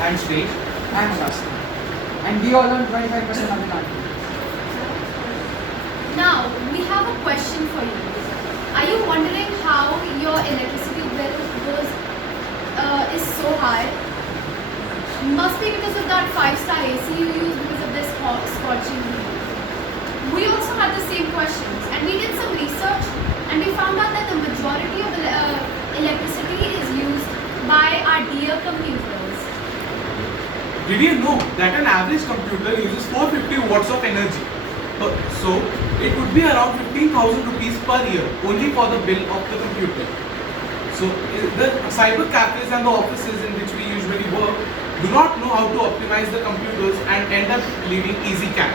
And Shresth. And Agastya. And we all earn 25% of the country. Now, we have a question for you. Are you wondering how your electricity bill is so high? Must be because of that 5-star AC you use because of this hot scorching heat. We also had the same questions, and we did some research and we found out that the majority of electricity is used by our dear computers. Did you know that an average computer uses 450 watts of energy? So, it would be around 15,000 rupees per year only for the bill of the computer. So, the cyber cafes and the offices in which we usually work do not know how to optimize the computers and end up leaving easy cash.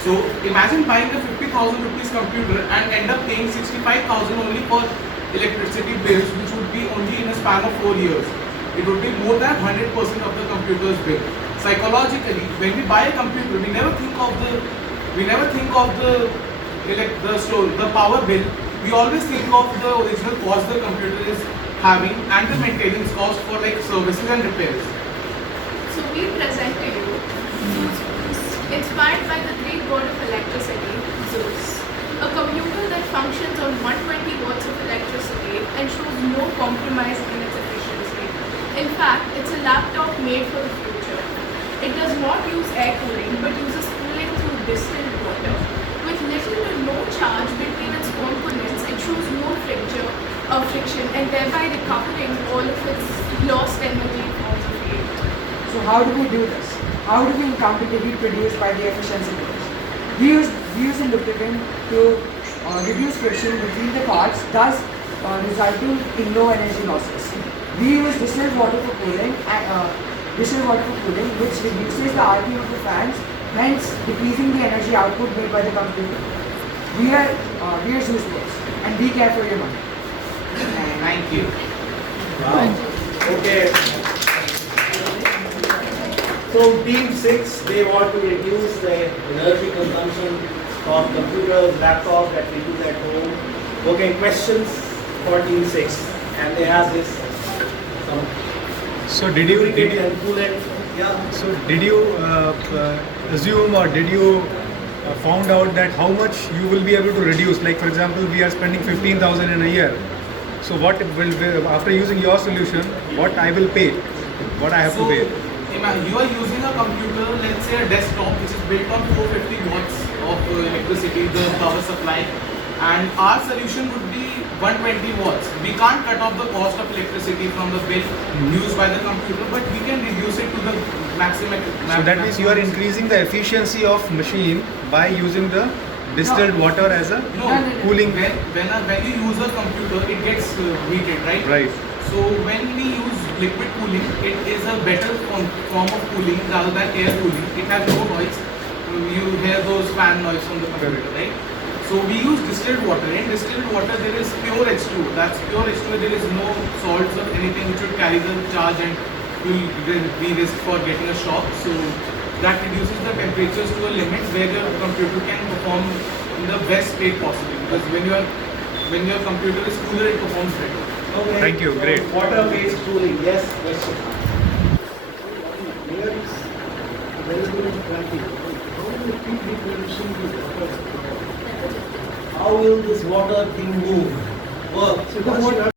So, imagine buying a 50,000 rupees computer and end up paying 65,000 only for electricity bills, which would be only in a span of 4 years. It would be more than 100% of the computer's bill. Psychologically, when we buy a computer, we never think of the power bill. We always think of the original cost the computer is having and the maintenance cost for like services and repairs. So we present to you inspired by the Greek god of electricity, Zeus. A computer that functions on 120 watts of electricity and shows no compromise in its efficiency. In fact, it's a laptop made for the future. It does not use air cooling but uses cooling through distilled water. With little to no charge between its components, it shows no friction and thereby recovering all of its lost energy in forms of heat. So how do we do this? How do we encounter the heat produced by the efficiency bills? We use a lubricant to reduce friction between the parts, thus resulting in low energy losses. We use distilled water for cooling, which reduces the RPM of the fans, hence decreasing the energy output made by the computer. We are Zeus Sports, and we care for your money. Thank you. Wow. Okay. So team 6, they want to reduce the energy consumption of computers, laptops that we use at home. Okay, questions for team 6, and they have this. So did you assume, or did you found out that how much you will be able to reduce? Like for example, we are spending 15,000 in a year. So what will be, after using your solution, what I will pay, what I have to pay? You are using a computer, let's say a desktop, which is built on 450 watts of electricity, the power supply, and our solution would be 120 watts. We can't cut off the cost of electricity from the bill used by the computer, but we can reduce it to the maximum. So that means you are increasing the efficiency of machine by using the distilled water as a cooling. When you use a computer, it gets heated, right? Right. So when we use liquid cooling, it is a better form of cooling rather than air cooling. It has no noise. You hear those fan noise from the computer, right? So we use distilled water. In distilled water, there is pure H2. That's pure H2. There is no salts or anything which would carry the charge and will be risk for getting a shock. So that reduces the temperatures to a limit where your computer can perform in the best state possible. Because when your computer is cooler, it performs better. Okay. Thank you. Great. Water-based cooling. Yes, question. Here is available in plenty. How will you keep replenishing the water? How will this water thing move? Work? So that's